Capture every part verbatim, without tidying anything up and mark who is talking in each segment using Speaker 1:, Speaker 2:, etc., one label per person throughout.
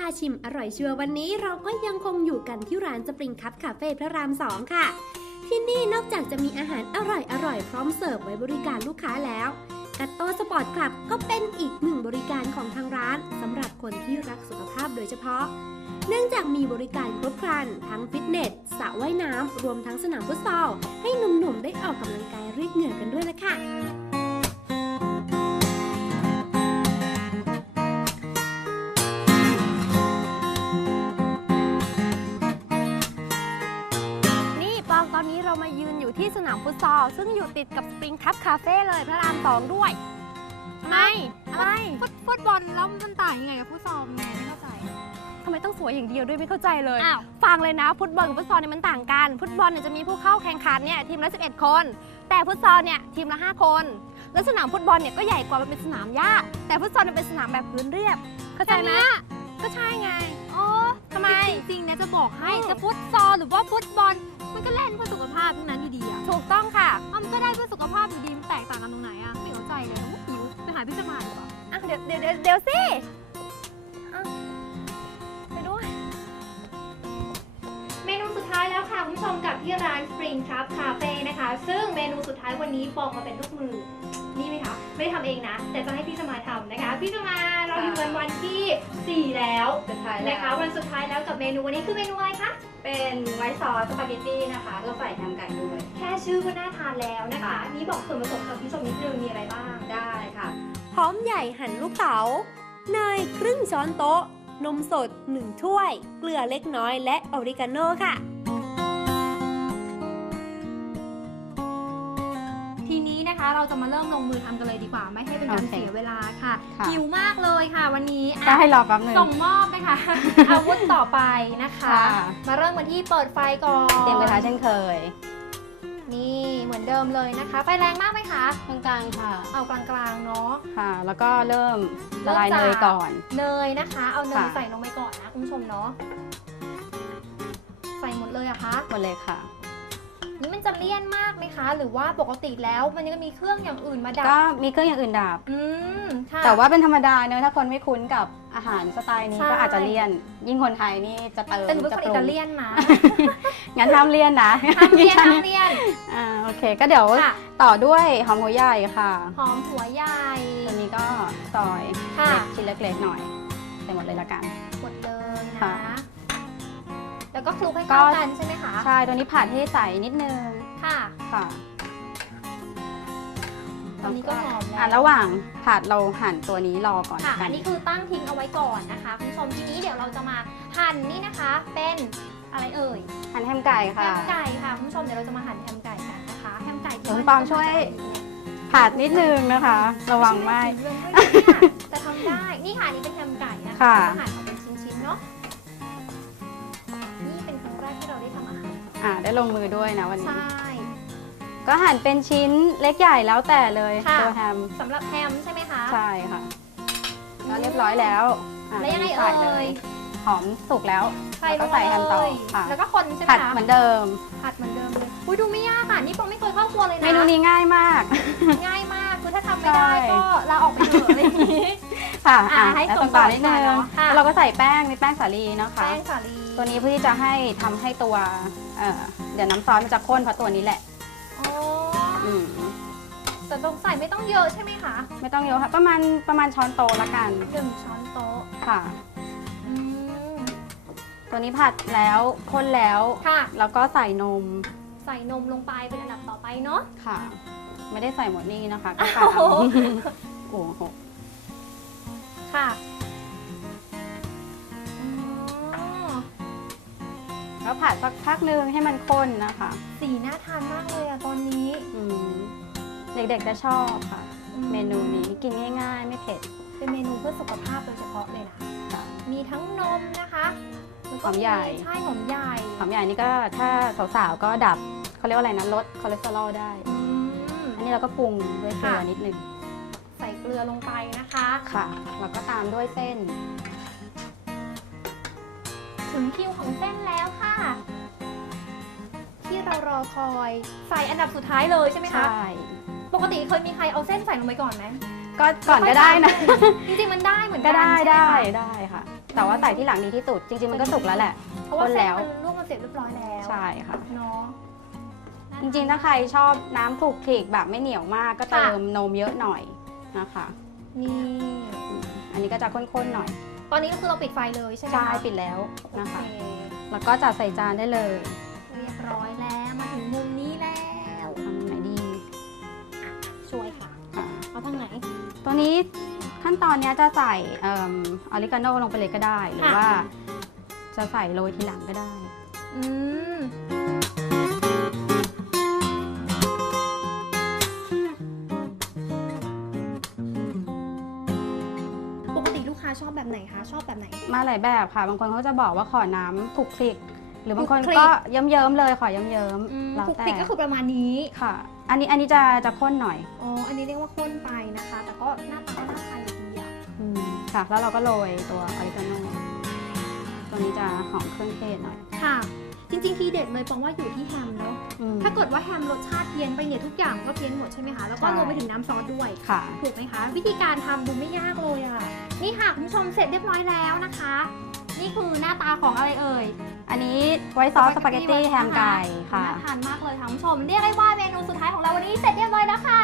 Speaker 1: าชิมอร่อยชัวร์วันนี้เราก็ยังคงอยู่กันที่ร้านสปริงคัพคาเฟ่พระรามสองค่ะที่นี่นอกจากจะมีอาหารอร่อยอร่อยพร้อมเสิร์ฟไว้บริการลูกค้าแล้วกัตโต้สปอร์ตคลับก็เป็นอีกหนึ่งบริการของทางร้านสำหรับคนที่รักสุขภาพโดยเฉพาะเนื่องจากมีบริการครบครันทั้งฟิตเนสสระว่ายน้ำรวมทั้งสนามฟุตซอลให้หนุ่มๆได้ออกกำลังกายเรียกเหงื่อกันด้วยละค่ะ
Speaker 2: ตอนนี้เรามายืนอยู่ที่สนามฟุตซอลซึ่งอยู่ติดกับสปริงคัพคาเฟ่เลยพระรามสองด้วยไม่อะไรฟุตฟุตบอลแล้วมันต่างยังไงกับฟุตซอลไงไม่เข้าใจทำไมต้องสวยอย่างเดียวด้วยไม่เข้าใจเลยฟังเลยนะฟุตบอลกับฟุตซอลเนี่ยมันต่างกันฟุตบอลเนี่ยจะมีผู้เข้าแข่งขันเนี่ยทีมละสิบเอ็ดคนแต่ฟุตซอลเนี่ยทีมละห้าคนแล้วสนามฟุตบอลเนี่ยก็ใหญ่กว่ามันเป็นสนามหญ้าแต่ฟุตซอลเป็นสนามแบบพื้นเรียบเข้าใจไหมก็ใช่ไงอ๋อทำไมจริงๆนะจะบอกให้จะฟุตซอลหรือว่าฟุตบอลมันก็เล่นเพื่อสุขภาพทั้งนั้นดีๆอ่ะถูกต้องค่ะมันก็ได้เพื่อสุขภาพดีๆมันแตกต่างกันตรงไหนอ่ะไม่เข้าใจเลยนะหิวไปหาพี่สมานดีกว่าอ่ะเดี๋ยวเดี๋ยวเดี๋ยวสิไปด้วยเมนูสุดท้ายแล้วค่ะคุณผู้ชมกับที่ร้าน Spring Cup Cafe นะคะซึ่งเมนูสุดท้ายวันนี้ฟองมาเป็นลูกมือนี่ไหมคะไม่ได้ทำเองนะแต่จะให้พี่สมาทำนะคะพี่สมาเราอยู่กันวันที่สี่แล้วนะคะวันสุดท้ายแล้วกับเมนูวันนี้คือเมนูอะไรคะ
Speaker 3: เป็นไวท์ซอสสปาเกตตี้นะคะเราใส่แฮมไก่ด้วย
Speaker 2: แค่ชื่อก็น่าทานแล้วนะคะนี่บอกส่วนผสมกับผู้ชมนิดนึงมีอะไรบ้าง
Speaker 3: ได้ค่ะ
Speaker 1: หอมใหญ่หั่นลูกเต๋าเนยครึ่งช้อนโต๊ะนมสดหนึ่งถ้วยเกลือเล็กน้อยและออริกาโน่ค่ะ
Speaker 2: ทีนี้นะคะเราจะมาเริ่มลงมือทำกันเลยดีกว่าไม่ให้เป็นการเสียเวลาค่ะหิวมากเลยค่ะวันนี้
Speaker 4: ได้รอแป๊บนึง
Speaker 2: ส่งมอบนะคะ อาวุธต่อไปนะคะมาเริ่มกันที่เปิดไฟก่อน
Speaker 4: เตรียมกระทะเช่นเคย
Speaker 2: นี่เหมือนเดิมเลยนะคะไฟแรงมากไหมคะ
Speaker 4: กลางๆค่ะ
Speaker 2: เอากลางๆเนาะ
Speaker 4: ค่ะแล้วก็เริ่มละลายเนยก่อน
Speaker 2: เนยนะคะเอาเนยใส่ลงไปก่อนนะคุณผู้ชมเนาะใส่หมดเลยอะคะ
Speaker 4: หมดเลยค่ะ
Speaker 2: นี่มันจะเลี่ยนมากไหมคะหรือว่าปกติแล้วมันยังมีเครื่องอย่างอื่นมาดับ
Speaker 4: ก็มีเครื่องอย่างอื่นดับ
Speaker 2: อืม
Speaker 4: แต่ว่าเป็นธรรมดาเนอะถ้าคนไม่คุ้นกับอาหารสไตล์นี้ก็อาจจะเลี่ยนยิ่งคนไทยนี่จะเติม
Speaker 2: เป็นบุฟเฟ่ต์อิตาเลียนนะ
Speaker 4: งั้นห้ามเลี่ยนนะ
Speaker 2: ห้ามเลี่ยนห้ามเลี่ยน
Speaker 4: อ่าโอเคก็เดี๋ยวต่อด้วยหอมหัวใหญ่ค่ะ
Speaker 2: หอมหัวใหญ่
Speaker 4: ตัวนี้ก็ซอยชิ้นเล็กๆหน่อยใส่หมดเลยละกัน
Speaker 2: หมดเลยนะแล้วก็คลุกให้เข้ากันใช่ไหมคะ
Speaker 4: ใช่ตัวนี้ผัดให้ใสนิดนึง
Speaker 2: ค่ะ
Speaker 4: ค่ะ
Speaker 2: ตอนนี้ก็หอมแล้ว
Speaker 4: อ่ะระหว่างผัดเราหั่นตัวนี้รอก่อน
Speaker 2: ค่ะอันนี้คือตั้งทิ้งเอาไว้ก่อนนะคะคุณผู้ชมทีนี้เดี๋ยวเราจะมาหั่นนี่นะคะเป็นอะไรเอ่ย
Speaker 4: หั่นแฮมไก่ค่ะ
Speaker 2: แฮมไก่ค่ะคุณผู้ชมเดี๋ยวเราจะมาหั่นแฮมไก่กันนะคะแฮมไก่ที่
Speaker 4: คุณปองช่วยผัดนิดนึงนะคะระวังไหม
Speaker 2: จะทำได้นี่ค่ะนี่เป็นแฮมไก่นะคะหั่นออกเป็นชิ้นๆเนาะนี่เป็นครั้งแรกที่เราได้ทำอาหาร
Speaker 4: อ่าได้ลงมือด้วยนะวันนี้
Speaker 2: ใช่
Speaker 4: ก็หั่นเป็นชิ้นเล็กใหญ่แล้วแต่เลยตัวแฮม
Speaker 2: สำหรับแฮมใช่ไหมคะ
Speaker 4: ใช่ค่ะก็เรียบร้อยแล้ว
Speaker 2: แล้วยังไงเอ่ย
Speaker 4: หอมสุกแล้วก็ใส่แฮมต่อค่ะ
Speaker 2: แล้วก็คนใช่ไหมคะ
Speaker 4: ผัดเหมือนเดิม
Speaker 2: ผัดเหมือนเดิมเลยอุ้ยดูไม่ยากค่ะนี่ปองไม่เคยเข้าครัวเลยนะ
Speaker 4: เมนูนี้ง่ายมาก
Speaker 2: ง่ายมากคือถ้าทำไม่ได้ก็ลาออกไปเถอะอะไรอย่างนี้
Speaker 4: ค่ะแล้วต่อนิดนึงเราก็ใส่แป้งมีแป้งสาลีนะคะ
Speaker 2: แป้งสาลี
Speaker 4: ตัวนี้เพื่อที่จะให้ทำให้ตัวเดี๋ยวน้ำซอสมันจะข้นเพราะตัวนี้แหละ
Speaker 2: แต่ต้องใส่ไม่ต้องเยอะใช่ไหมคะ
Speaker 4: ไม่ต้องเยอะค่ะประมาณประมาณช้อนโต๊ะละกัน
Speaker 2: หนึ่งช้อนโต๊ะ
Speaker 4: ค่ะตัวนี้ผัดแล้วข้นแล้ว
Speaker 2: ค่ะ
Speaker 4: แล้วก็ใส่นม
Speaker 2: ใส่นมลงไปเป็นอันดับต่อไปเนาะ
Speaker 4: ค่ะไม่ได้ใส่หมดนี่นะคะก็กะโอ้โห
Speaker 2: ค่ะ
Speaker 4: แล้วผัดสักพักนึงให้มันข้นนะคะ
Speaker 2: สีน่าทานมากเลยอะตอนนี้
Speaker 4: เด็กๆจะชอบค่ะเมนูนี้กินง่ายๆไม่เผ็ด
Speaker 2: เป็นเมนูเพื่อสุขภาพโดยเฉพาะเลยนะมีทั้งนมนะคะ
Speaker 4: หอมใหญ่
Speaker 2: ใช่หอมใหญ่
Speaker 4: หอมใหญ่นี่ก็ถ้าสาวๆก็ดับเขาเรียกว่าอะไรนะลดคอเลสเตอรอลได้อันนี้เราก็ปรุงด้วยเกลือนิดนึง
Speaker 2: ใส่เกลือลงไปนะคะ
Speaker 4: ค่ะแล้วก็ตามด้วยเส้น
Speaker 2: ถึงคิวของเส้นแล้วค่ะที่เรารอคอยใส่อันดับสุดท้ายเลยใช่ไหมคะ
Speaker 4: ใช่
Speaker 2: ปกติเคยมีใครเอาเส้นใส่ลงไปก่อนไหม
Speaker 4: ก็ก่อนก็ได้นะ
Speaker 2: จริงๆมันได้เหมือนกัน
Speaker 4: ก็ได้ได้ได้ค่ะแต่ว่าใส่ที่หลังดีที่สุดจริงๆมันก็สุกแล้วแหละ
Speaker 2: เพราะว่า
Speaker 4: คน
Speaker 2: เส้น
Speaker 4: แล้ว
Speaker 2: มันลวกมาเสร็จเรียบร้อยแล้ว
Speaker 4: ใช่ค่ะ
Speaker 2: เนาะ
Speaker 4: จริงๆถ้าใครชอบน้ำคลุกคลิกแบบไม่เหนียวมากก็เติมนมเยอะหน่อยนะคะ
Speaker 2: นี่
Speaker 4: อืมอันนี้ก็จะข้นๆหน่อย
Speaker 2: ตอนนี้ก็คือเราปิดไฟเลยใช่ไหม
Speaker 4: ใช่
Speaker 2: คะ
Speaker 4: ปิดแล้ว
Speaker 2: โอ
Speaker 4: นะคะ
Speaker 2: เค
Speaker 4: แล้วก็จัดใส่จานได้เลย
Speaker 2: เรียบร้อยแล้วมาถึงมุมนี้แล้ว
Speaker 4: ทำไหนดี
Speaker 2: ช่วยค่ะ
Speaker 4: ค่ะ
Speaker 2: เอาทางไหน
Speaker 4: ตัวนี้ขั้นตอนเนี้ยจะใส่เออริกาโน่ลงไปเลยก็ได้ หรือ
Speaker 2: ค่ะ
Speaker 4: ว่าจะใส่โรยทีหลังก็ได้
Speaker 2: อืมปกติลูกค้าชอบแบบไหนคะชอบแบบไหน
Speaker 4: มาหลายแบบค่ะ บางคนเขาจะบอกว่าขอน้ำคลุกคลิก หรือบางคน
Speaker 2: คลุกคลิก
Speaker 4: ก็เยิ้มๆเลยขอเยิ้ม
Speaker 2: อืม
Speaker 4: ๆแล้ว
Speaker 2: คลุก
Speaker 4: แต่
Speaker 2: คลิกก็คือประมาณนี้
Speaker 4: ค่ะ อันนี้อันนี้จะจะข้นหน่อย
Speaker 2: อ๋อ อันนี้เรียกว่าข้นไปนะคะ แต่ก็หน้าตาก็น่าทานอยู่ดีอะ
Speaker 4: อืมค่ะ แล้วเราก็โรยตัวออริกาโน่ตัวนี้จะหอมเครื่องเทศหน่อย
Speaker 2: ค่ะ จริงๆทีเด็ดเลยปองว่าอยู่ที่แฮมเนาะ
Speaker 4: อืม
Speaker 2: ถ้าเกิดว่าแฮมรสชาติเพี้ยนไปเนี่ยทุกอย่างก็เพี้ยนหมดใช่ไหมคะ แล้วก็
Speaker 4: ใช่
Speaker 2: รวมไปถึงน้ำซอสด้วย
Speaker 4: ค่ะ
Speaker 2: ถูกไหมคะ วิธีการทำดูไม่ยากเลยอะนี่ค่ะคุณผู้ชมเสร็จเรียบร้อยแล้วนะคะ นี่คือหน้าตาของอะไรเอ่ย
Speaker 4: อันนี้ไวท์ซอสสปาเกตตี้แฮมไก่ค่ะ
Speaker 2: น่าทานมากเลยค่ะคุณผู้ชมเรียกได้ว่าเมนูสุดท้ายของเราวันนี้เสร็จเรียบร้อยแล้วค่ะ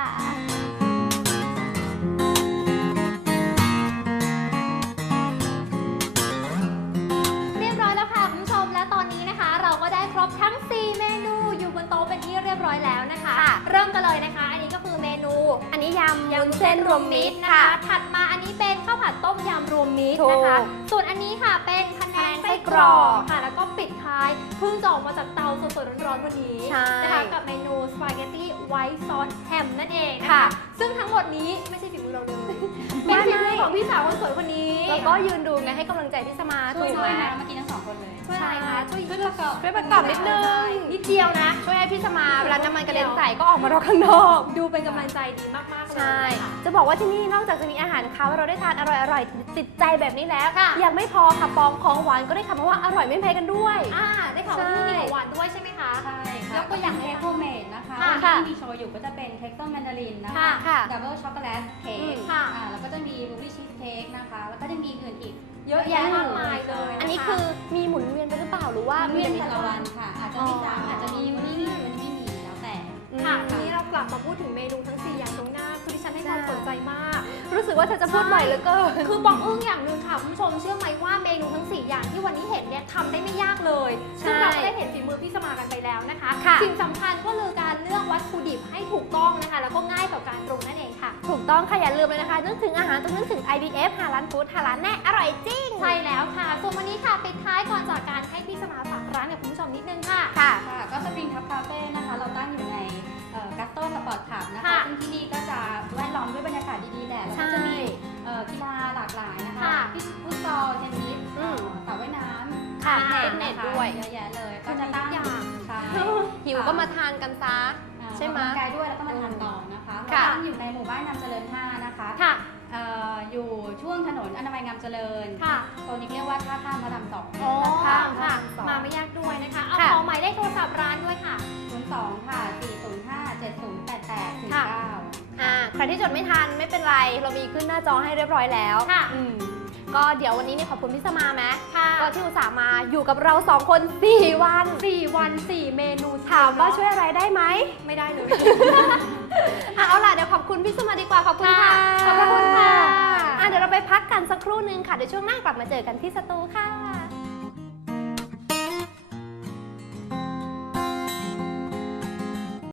Speaker 2: เรียบร้อยแล้วค่ะคุณผู้ชมและตอนนี้นะคะ เราก็ได้ครบทั้ง สี่ เมนูอยู่บนโต๊ะเป็นที่เรียบร้อยแล้วนะคะ เริ่มกันเลยนะคะ อันนี้ก็คือเมนู อันนี้ยำวุ้นเส้นรวมมิตรนะคะ ถัดมาอันนี้เป็นข้าวผัดต้มยำรวมมิตรนะคะ ส่วนอันนี้ค่ะเป็นพะแนงไส้กรอกค่ะ แล้วก็ปิดท้ายเพิ่งจะออกมาจากเตาสดๆร้อนๆวันนี้
Speaker 4: ใช่
Speaker 2: นะคะกับเมนูสปาเกตตี้ไวท์ซอสแฮมนั่นเองนะคะซึ่งทั้งหมดนี้ไม่ใช่ฝีมือเราเลย เป็นฝีมือของพี่สาวคนสวยคนนี้
Speaker 5: แล้วก็ยืนดูไงให้กำลังใจพี่สมา
Speaker 4: ช่วย
Speaker 5: ถูก
Speaker 4: ด้
Speaker 5: ไห
Speaker 4: ว
Speaker 5: ม
Speaker 4: ยนะเมื่อกี้ทั้งสองคนเลย
Speaker 2: ช่วยอะไรคะช่วย
Speaker 5: ช่วยประกอบ
Speaker 2: ช่วยประกอบนิดนึงนิดเดียวนะ
Speaker 5: ช่วยให้พี่สมาเวลาน้ำมันกระเด็นใส่ก็ออกมารอข้างนอก
Speaker 2: ดูเป็นกำลังใจดีมากๆเลย
Speaker 5: ใช่
Speaker 2: ค่ะ
Speaker 5: จะบอกว่าที่นี่นอกจากจะมีอาหารคาวให้เราได้ทานอร่อยๆติดใจแบบนี้แล้ว
Speaker 2: ค่ะ
Speaker 5: ยังไม่พอค่ะปองของหวานก็ได้คำมาว่าอร่อยไม่แพ้กันด้วย
Speaker 2: อ่าได้ข่าวว่าที่นี่มีของหวานด้วยใช่ไหมคะ
Speaker 4: ใช่ค่ะ
Speaker 2: ยกตัวอย่าง
Speaker 4: เค้กโฮมเมดนะคะ
Speaker 2: ค่ะ
Speaker 4: วันนี้ที่มีโชว์อยู่ก็จะเป็นเค้กส้มแมนดารินนะ
Speaker 2: ค่ะ
Speaker 4: คะ
Speaker 5: ค่ะ
Speaker 4: ดับเบิลช็อกโกแลตเค้
Speaker 2: อื
Speaker 4: ก
Speaker 2: มค่ะ
Speaker 4: อ่าแล้วก็จะมีบลูเบอร์รี่ชีสเค้กนะคะ แล้วก็จะมีอื่นอีก
Speaker 2: เยอะแยะมากมายเลย
Speaker 5: อันนี้คือมีหมุนเวียนไปหรือเปล่าหรือว่า
Speaker 4: เวียน
Speaker 5: มี
Speaker 4: แต่ละวันค่ะ อาจจะมีซ้ำอาจจะมีวันนี้มีวันนี้ไม่มีแล้วแต่
Speaker 2: ค่ะทีนี้เรากลับมาพูดถึงเมนูทั้ง สี่ อย่างตรงหน้าคือดิฉันให้ความสนใจมาก
Speaker 5: รู้สึกว่าเธอจะพูดบ่อยเหลือเกิน
Speaker 2: คือบอกอึ้งอย่างหนึ่งค่ะคุณผู้ชมเชื่อไหมว่าเมนูทั้ง สี่ อย่างที่วันนี้เห็นเนี่ยทำได้ไม่ยากเลย
Speaker 5: ใช่
Speaker 2: ซึ่งเราก็ได้เห็นฝีมือพี่สมากันไปแล้วนะคะ
Speaker 5: ค่ะ
Speaker 2: สิ่งสำคัญก็คือการเลือกวัตถุดิบให้ถูกต้องนะคะ แล้วก็ง่ายต่อการปรุงนั่นเองค่ะ
Speaker 5: ถูกต้องค่ะอย่าลืมเลยนะคะนึกถึงอาหารต้องนึกถึง ไอ บี เอฟ หาร้านฟู้ดหาร้านแน่อร่อยจริง
Speaker 2: ใช่แล้วค่ะ ส่วนวันนี้ค่ะปิดท้ายก่อนจากการให้พี่สมาฝากร้านกับคุณผู้ชมนิดนึงค่ะ
Speaker 5: ค่ะ
Speaker 4: ค่ะก็สปริงทับคาเฟ่นะคะ เราตั้งอยู่ในกัตโต้สปอร์ตคลับนะคะ
Speaker 2: ค่ะ
Speaker 4: ซึ่งที่นี่ก็จะแวดล้อมด้วยบรรยากาศดีๆแหละแล้วก็จะมีเอ่อกีฬาหลากหลายนะคะ
Speaker 2: ค่ะ
Speaker 4: ฟุตซอลเทนนิส
Speaker 5: อืม
Speaker 4: สระว่ายน้ำ
Speaker 5: ค่ะ
Speaker 4: ฟิ
Speaker 5: ฟิ
Speaker 4: ต
Speaker 5: ต
Speaker 4: เน
Speaker 5: เน
Speaker 4: ส
Speaker 5: ส
Speaker 4: ด้
Speaker 5: ด้
Speaker 4: ว
Speaker 5: วย ย
Speaker 4: เยอะแยะเลย ก็จะตั้ง
Speaker 2: ทุกอย่าง
Speaker 4: ใช่
Speaker 5: หิวก็มาทานกันซะ
Speaker 4: อ่า
Speaker 5: ใช่ไหม
Speaker 4: ออกกำลังกายด้วยแล้วก็มาทานต่อนะคะ
Speaker 5: ค่ะ
Speaker 4: เราตั้งอยู่ในหมู่บ้านนำเจริญห้านะคะ
Speaker 2: ค่ะ
Speaker 4: เอ่ออยู่ช่วงถนนอนามัยงามเจริญ
Speaker 2: ค่ะ
Speaker 4: โซนนี้เรียกว่าท่าข้ามพระรามสอง
Speaker 2: อ๋อ
Speaker 5: ค่ะ
Speaker 2: ค่ะ
Speaker 4: สอง
Speaker 2: มาไม่ยากด้วยนะคะ เอา
Speaker 5: ค่ะ
Speaker 2: ขอหมายเลขโทรศัพท์ร้านด้วยค่ะ
Speaker 4: ศูนย์สองค่ะสี่ศูนย์ห้าเจ็ดศูนย์แปดแปดถึง
Speaker 5: ค่ะ
Speaker 4: เก้า
Speaker 5: อ่าใครที่จดไม่ทันไม่เป็นไร เรามีขึ้นหน้าจอให้เรียบร้อยแล้ว
Speaker 2: ค่ะ
Speaker 5: อืมก็เดี๋ยววันนี้เนี่ยขอบคุณพี่สมาไหม
Speaker 2: ค่ะ
Speaker 5: ก็ที่อุตส่าห์มาอยู่กับเราสองคนสี่วัน
Speaker 2: สี่วันสี่เมนู
Speaker 5: ถามว่าช่วยอะไรได้ไหม
Speaker 2: ไม่ได้เลย
Speaker 5: อ่ะเอาล่ะเดี๋ยวขอบคุณพี่สมาดีกว่าขอบคุณค่ะ
Speaker 2: ขอบพระคุณค่ะ
Speaker 5: อ่ะเดี๋ยวเราไปพักกันสักครู่นึงค่ะเดี๋ยวช่วงหน้ากลับมาเจอกันที่สตูค่ะ